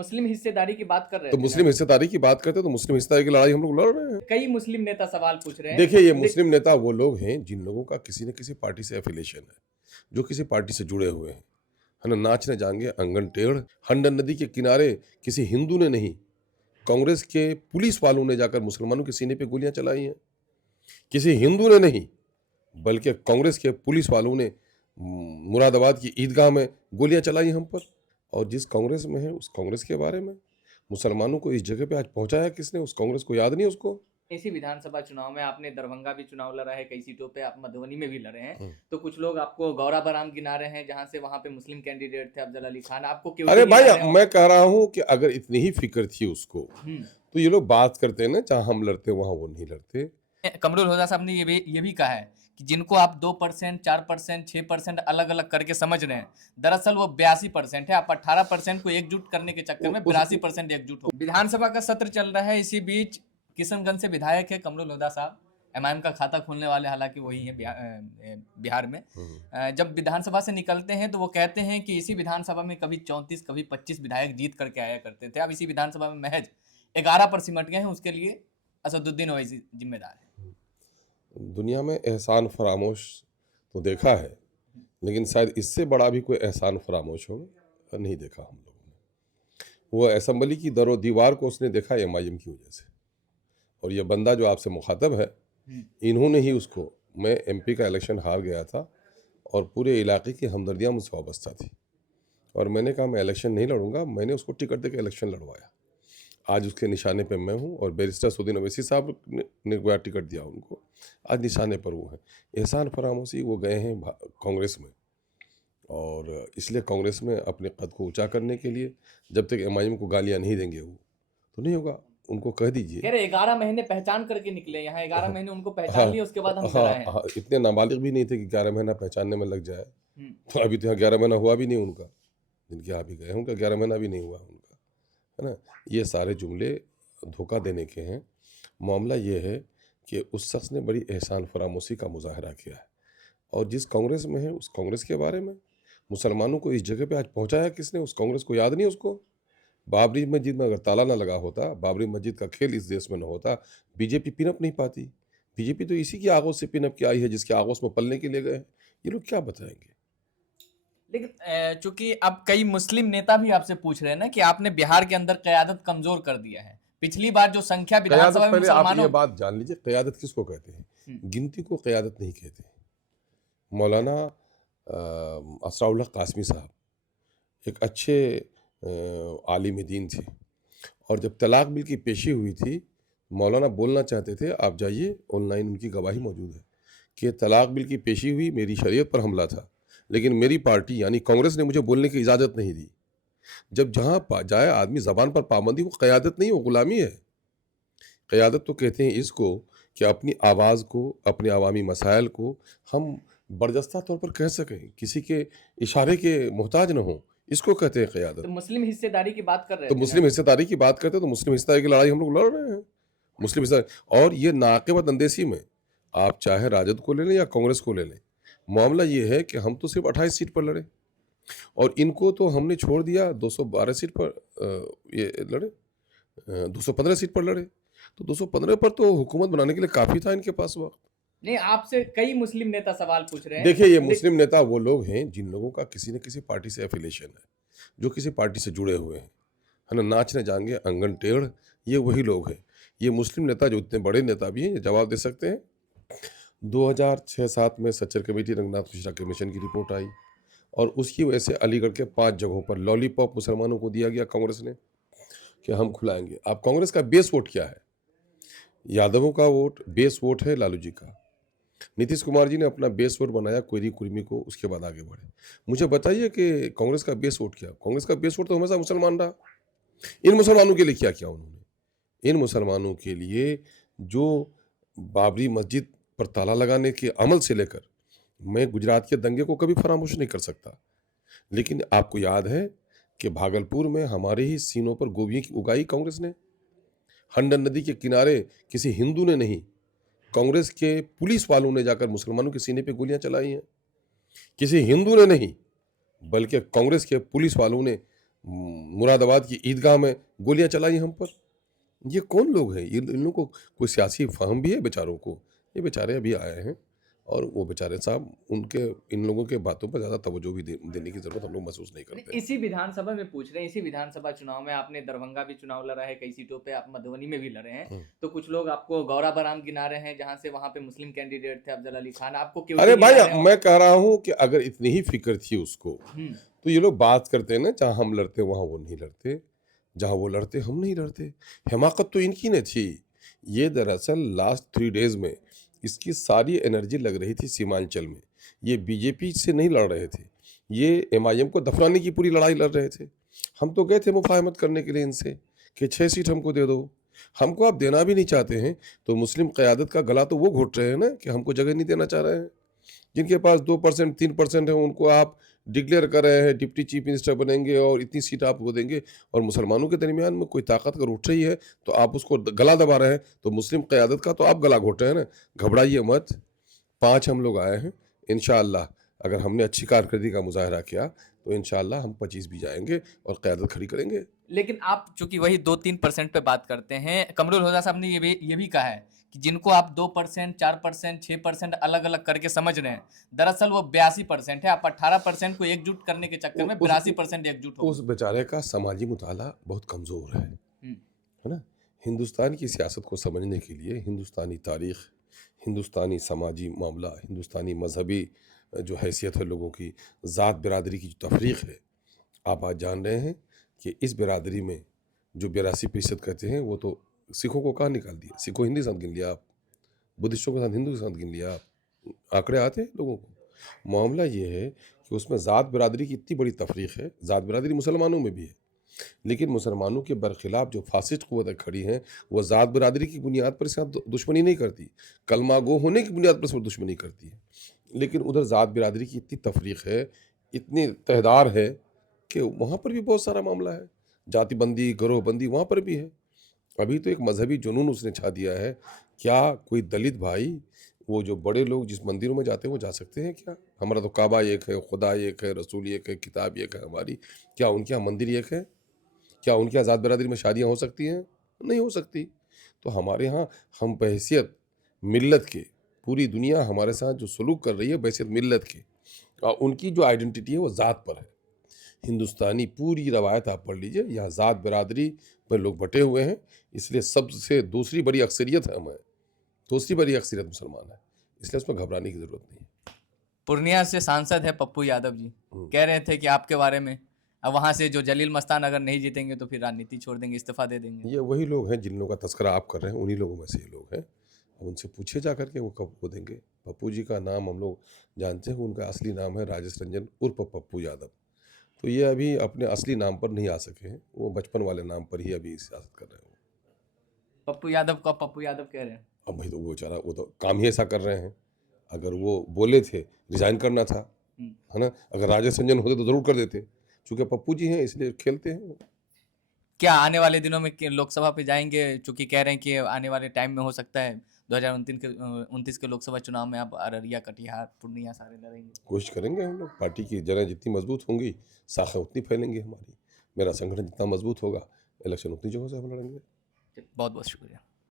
मुस्लिम हिस्सेदारी की बात कर रहे तो थे मुस्लिम ना? हिस्सेदारी की बात करते हैं तो मुस्लिम हिस्सेदारी की लड़ाई हम लोग लड़ रहे हैं। कई मुस्लिम नेता सवाल पूछ रहे हैं। देखिए, ये मुस्लिम नेता वो लोग हैं जिन लोगों का किसी न किसी पार्टी से एफिलिएशन है, जो किसी पार्टी से जुड़े हुए हैं, है ना? नाच न जाएंगे अंगन टेढ़। हंडन नदी के किनारे किसी हिंदू ने नहीं, कांग्रेस के पुलिस वालों ने जाकर मुसलमानों के सीने पे गोलियां चलाई हैं। किसी हिंदू ने नहीं, बल्कि कांग्रेस के पुलिस वालों ने मुरादाबाद की ईदगाह में गोलियां चलाई हम पर। और जिस कांग्रेस में है उस कांग्रेस के बारे में, मुसलमानों को इस जगह पे आज पहुंचाया किसने? उस कांग्रेस को याद नहीं उसको? इसी विधानसभा चुनाव में आपने दरभंगा भी चुनाव लड़ा है, कई सीटों पे आप मधुबनी में भी लड़े हैं। हम्म। तो कुछ लोग आपको गौरा बराम गिना रहे हैं, जहां से वहां पे मुस्लिम कैंडिडेट थे अफजल अली खान, आपको क्यों अरे गिना रहे भाई, हो? मैं कह रहा हूं कि अगर इतनी ही फिक्र थी उसको, हम्म। तो ये लोग बात करते हैं ना, जहां हम लड़ते वहां वो नहीं लड़ते। कमरुल होदा साहब ने ये भी कहा है कि जिनको आप 2%, 4%, 6% अलग अलग करके समझ रहे हैं, दरअसल वो 82% है। आप 18% को एकजुट करने के चक्कर में 82% एकजुट हो। विधानसभा का सत्र चल रहा है, इसी बीच किशनगंज से विधायक है कमरुल होदा साहब, एमआईएम का खाता खोलने वाले, हालांकि वही है बिहार में। जब विधानसभा से निकलते हैं तो वो कहते हैं कि इसी विधानसभा में कभी 34, कभी 25 विधायक जीत करके आया करते थे, अब इसी विधानसभा में महज 11 पर सिमट गए हैं। उसके लिए असदुद्दीन ओवैसी जिम्मेदार है। दुनिया में एहसान फरामोश तो देखा है, लेकिन शायद इससे बड़ा भी कोई एहसान फरामोश हो नहीं देखा हम लोगों ने। वो असेंबली की दरो दीवार को उसने देखा एमआईएम की वजह से। और ये बंदा जो आपसे मुखातब है, इन्होंने ही उसको, मैं एमपी का इलेक्शन हार गया था और पूरे इलाके की हमदर्दियाँ मुझसे वाबस्ता थी, और मैंने कहा मैं इलेक्शन नहीं लड़ूंगा, मैंने उसको टिकट देकर इलेक्शन लड़वाया। आज उसके निशाने पे मैं हूँ, और बैरिस्टर असदुद्दीन ओवैसी साहब ने गोया टिकट दिया उनको, आज निशाने पर वो हैं। एहसान फरामोशी वो गए हैं कांग्रेस में, और इसलिए कांग्रेस में अपने कद को ऊंचा करने के लिए जब तक एमआईएम को गालियां नहीं देंगे वो तो नहीं होगा। उनको कह दीजिए। कह रहे 11 महीने पहचान करके निकले यहाँ, 11 हाँ, महीने उनको हाँ, पहचान लिया, उसके बाद हम हाँ, कराए हैं। हाँ, इतने नाबालिग भी नहीं थे कि 11 महीना पहचानने में लग जाए। हम्म। तो अभी तो यहाँ 11 महीना हुआ भी नहीं उनका, जिनके यहाँ भी गए उनका 11 महीना भी नहीं हुआ उनका, है ना? ये सारे जुमले धोखा देने के हैं। मामला ये है कि उस शख्स ने बड़ी एहसान फरामोशी का मुजाहरा किया है, और जिस कांग्रेस में है उस कांग्रेस के बारे में, मुसलमानों को इस जगह पे आज पहुंचाया किसने? उस कांग्रेस को याद नहीं उसको? बाबरी मस्जिद में अगर ताला ना लगा होता, बाबरी मस्जिद का खेल इस देश में न होता, बीजेपी पिनअप नहीं पाती। बीजेपी तो इसी की आगोश से पिनअप की आई है, जिसके आगोश में पलने के लिए गए हैं। ये लोग क्या बताएंगे? लेकिन चूंकि अब कई मुस्लिम नेता भी आपसे पूछ रहे हैं ना कि आपने बिहार के अंदर क़यादत कमजोर कर दिया है। पिछली बार जो संख्या क़यादत, विधानसभा में पहले आप ये मुसलमानों बात जान लीजिए, क़यादत किसको कहते हैं? गिनती को क़यादत नहीं कहते। मौलाना असराउल्लाह कासमी साहब एक अच्छे आलिम दीन थे, और जब तलाक बिल की पेशी हुई थी, मौलाना बोलना चाहते थे, आप जाइए ऑनलाइन उनकी गवाही मौजूद है कि तलाक बिल की पेशी हुई, मेरी शरीयत पर हमला था, लेकिन मेरी पार्टी यानी कांग्रेस ने मुझे बोलने की इजाज़त नहीं दी। जब जहाँ जाए आदमी ज़बान पर पाबंदी, वो क़यादत नहीं, वो ग़ुलामी है। क़यादत तो कहते हैं इसको कि अपनी आवाज़ को, अपने अवामी मसाइल को हम बर्जस्ता तौर पर कह सकें, किसी के इशारे के मोहताज न हों, इसको कहते हैं क़यादत। तो मुस्लिम हिस्सेदारी की बात कर रहे तो थे मुस्लिम ना? हिस्सेदारी की बात करते हैं तो मुस्लिम हिस्सेदारी की लड़ाई हम लोग लड़ रहे हैं। मुस्लिम हिस्सा, और ये नाक़िबत अंदेशी में आप चाहे राजद को ले लें या कांग्रेस को ले लें, मामला ये है कि हम तो सिर्फ 28 सीट पर लड़े, और इनको तो हमने छोड़ दिया 212 सीट पर, ये लड़े 215 सीट पर लड़े। तो 215 पर तो हुकूमत बनाने के लिए काफ़ी था इनके पास वक्त। नहीं, आपसे कई मुस्लिम नेता सवाल पूछ रहे हैं। देखिए, ये मुस्लिम नेता वो लोग हैं जिन लोगों का किसी न किसी पार्टी से एफिलिएशन है, जो किसी पार्टी से जुड़े हुए हैं, है ना? नाच न जाएंगे अंगन टेढ़, ये वही लोग हैं। ये मुस्लिम नेता जो इतने बड़े नेता भी हैं, ये जवाब दे सकते हैं। 2006-7 में सच्चर कमेटी रंगनाथ मिश्रा कमीशन की रिपोर्ट आई, और उसकी वजह से अलीगढ़ के 5 जगहों पर लॉलीपॉप मुसलमानों को दिया गया कांग्रेस ने कि हम खुलाएंगे। अब कांग्रेस का बेस वोट क्या है? यादवों का वोट बेस वोट है लालू जी का। नीतीश कुमार जी ने अपना बेस वोट बनाया कोयरी कुर्मी को, उसके बाद आगे बढ़े। मुझे बताइए कि कांग्रेस का बेस वोट क्या? कांग्रेस का बेस वोट तो हमेशा मुसलमान रहा। इन मुसलमानों के लिए क्या किया उन्होंने? इन मुसलमानों के लिए जो बाबरी मस्जिद पर ताला लगाने के अमल से लेकर, मैं गुजरात के दंगे को कभी फरामोश नहीं कर सकता, लेकिन आपको याद है कि भागलपुर में हमारे ही सीनों पर गोभी की उगाई कांग्रेस ने। हंडन नदी के किनारे किसी हिंदू ने नहीं, कांग्रेस के पुलिस वालों ने जाकर मुसलमानों के सीने पे गोलियां चलाई हैं। किसी हिंदू ने नहीं, बल्कि कांग्रेस के पुलिस वालों ने मुरादाबाद की ईदगाह में गोलियां चलाई हम पर। ये कौन लोग हैं? ये इन लोगों को कोई सियासी फ़हम भी है बेचारों को? ये बेचारे अभी आए हैं और वो बेचारे साहब उनके इन लोगों के बातों पर ज़्यादा तवज्जो भी देने की ज़रूरत हम लोग महसूस नहीं करते हैं। इसी विधानसभा में पूछ रहे हैं, इसी विधानसभा चुनाव में आपने दरभंगा भी चुनाव लड़ा है, कई सीटों पे आप मधुबनी में भी लड़े हैं, हुँ। तो कुछ लोग आपको गौरा बराम गिना रहे हैं, जहां से वहां पे मुस्लिम कैंडिडेट थे अफजल अली खान, आपको क्यों अरे गिना रहे भाई हैं? मैं कह रहा हूँ कि अगर इतनी ही फ़िक्र थी उसको, हम्म, तो ये लोग बात करते हैं ना, जहाँ हम लड़ते वहाँ वो नहीं लड़ते, जहाँ वो लड़ते हम नहीं लड़ते। हिमाकत तो इनकी न थी। ये दरअसल लास्ट 3 डेज़ में इसकी सारी एनर्जी लग रही थी सीमांचल में। ये बीजेपी से नहीं लड़ रहे थे। ये एमआईएम को दफनाने की पूरी लड़ाई लड़ रहे थे। हम तो गए थे मुफ़ाहमत करने के लिए इनसे कि 6 सीट हमको दे दो। हमको आप देना भी नहीं चाहते हैं, तो मुस्लिम क़यादत का गला तो वो घोट रहे हैं ना कि हमको जगह नहीं देना चाह रहे हैं। जिनके पास 2% 3% है उनको आप डिक्लेयर कर रहे हैं डिप्टी चीफ मिनिस्टर बनेंगे और इतनी सीट आपको देंगे, और मुसलमानों के दरमियान में कोई ताकत अगर उठ रही है तो आप उसको गला दबा रहे हैं, तो मुस्लिम क़यादत का तो आप गला घोट रहे हैं ना। घबराइए मत, 5 हम लोग आए हैं, इंशाअल्लाह अगर हमने अच्छी कारकर्दगी का मुजाहरा किया तो इंशाअल्लाह हम 25 भी जाएंगे और क़यादत खड़ी करेंगे। लेकिन आप चूंकि वही 2-3% पे बात करते हैं, कमरुल हुदा साहब ने ये भी कहा है कि जिनको आप 2%, 4%, 6% अलग अलग करके समझ रहे हैं, दरअसल वो 82% है। आप 18% को एकजुट करने के चक्कर में उ- उस 82% एकजुट हो उस गए। बेचारे का समाजी मुताला बहुत कमज़ोर हम्म, है ना। हिंदुस्तान की सियासत को समझने के लिए हिंदुस्तानी तारीख़, हिंदुस्तानी समाजी मामला, हिंदुस्तानी मजहबी जो हैसियत है लोगों की, ज़ात बिरादरी की जो तफरीक़ है, आप आज जान रहे हैं कि इस बिरादरी में जो 82% कहते हैं वो तो सिखों को कहाँ निकाल दिया। सिखों हिंदी साथ गिन लिया आप, बुद्धिस्टों के साथ हिंदू के साथ गिन लिया आप, आंकड़े आते हैं लोगों को। मामला ये है कि उसमें ज़ात बिरादरी की इतनी बड़ी तफरीक़ है, ज़ात बिरादरी मुसलमानों में भी है, लेकिन मुसलमानों के बरखिलाफ जो फासिस्ट क़ुव्वतें खड़ी हैं, वो ज़ात बिरादरी की बुनियाद पर इसके साथ दुश्मनी नहीं करती, कलमा गो होने की बुनियाद पर इस पर दुश्मनी करती है। लेकिन उधर ज़ात बिरादरी की इतनी तफरीक़ है, इतनी तहदार है कि वहाँ पर भी बहुत सारा मामला है। जातिबंदी, गिरोहबंदी वहाँ पर भी है। अभी तो एक मजहबी जुनून उसने छा दिया है। क्या कोई दलित भाई, वो जो बड़े लोग जिस मंदिरों में जाते हैं वो जा सकते हैं क्या? हमारा तो काबा एक है, खुदा एक है, रसूल एक है, किताब एक है हमारी। क्या उनके यहाँ मंदिर एक है? क्या उनके आज़ाद बिरादरी में शादियाँ हो सकती हैं? नहीं हो सकती। तो हमारे यहाँ हम बहैसियत मिल्लत के, पूरी दुनिया हमारे साथ जो सलूक कर रही है बहैसियत मिल्लत के, उनकी जो आइडेंटिटी है वो ज़ात पर है। हिंदुस्तानी पूरी रवायत आप पढ़ लीजिए, यहाँ ज़ात बिरादरी पर लोग बँटे हुए हैं, इसलिए सबसे दूसरी बड़ी अक्सरियत हम हैं, दूसरी बड़ी अक्सरियत मुसलमान है, इसलिए उसमें घबराने की ज़रूरत नहीं है। पूर्णिया से सांसद है पप्पू यादव जी, कह रहे थे कि आपके बारे में, अब वहां से जो जलील मस्तान अगर नहीं जीतेंगे तो फिर राजनीति छोड़ देंगे, इस्तीफा दे देंगे। ये वही लोग हैं जिन लोगों का तज़किरा आप कर रहे हैं, उन्हीं लोगों में से ये लोग हैं। अब उनसे पूछे जा कर के वो कब वो देंगे। पप्पू जी का नाम हम लोग जानते हैं, उनका असली नाम है राजेश रंजन उर्फ पप्पू यादव। तो ये अभी अपने असली नाम पर नहीं आ सके हैं, वो बचपन वाले नाम पर ही अभी सियासत कर रहे हैं। पप्पू यादव को पप्पू यादव कह रहे हैं। अब भाई तो वो बेचारा वो तो काम ही ऐसा कर रहे हैं। अगर वो बोले थे रिज़ाइन करना था, हम्म, है ना? अगर राजेश रंजन होते तो ज़रूर कर देते। चूँकि पप्पू जी हैं इसलिए खेलते हैं वो। क्या आने वाले दिनों में लोकसभा पे जाएंगे, चूंकि कह रहे हैं कि आने वाले टाइम में हो सकता है 2029 के लोकसभा चुनाव में आप अररिया, कटिहार, पूर्णिया सारे लड़ेंगे। कोशिश करेंगे हम लोग, पार्टी की जड़ें जितनी मजबूत होंगी, शाखें उतनी फैलेंगी हमारी। मेरा संगठन जितना मजबूत होगा, इलेक्शन उतनी जगहों से हम लड़ेंगे। बहुत बहुत शुक्रिया।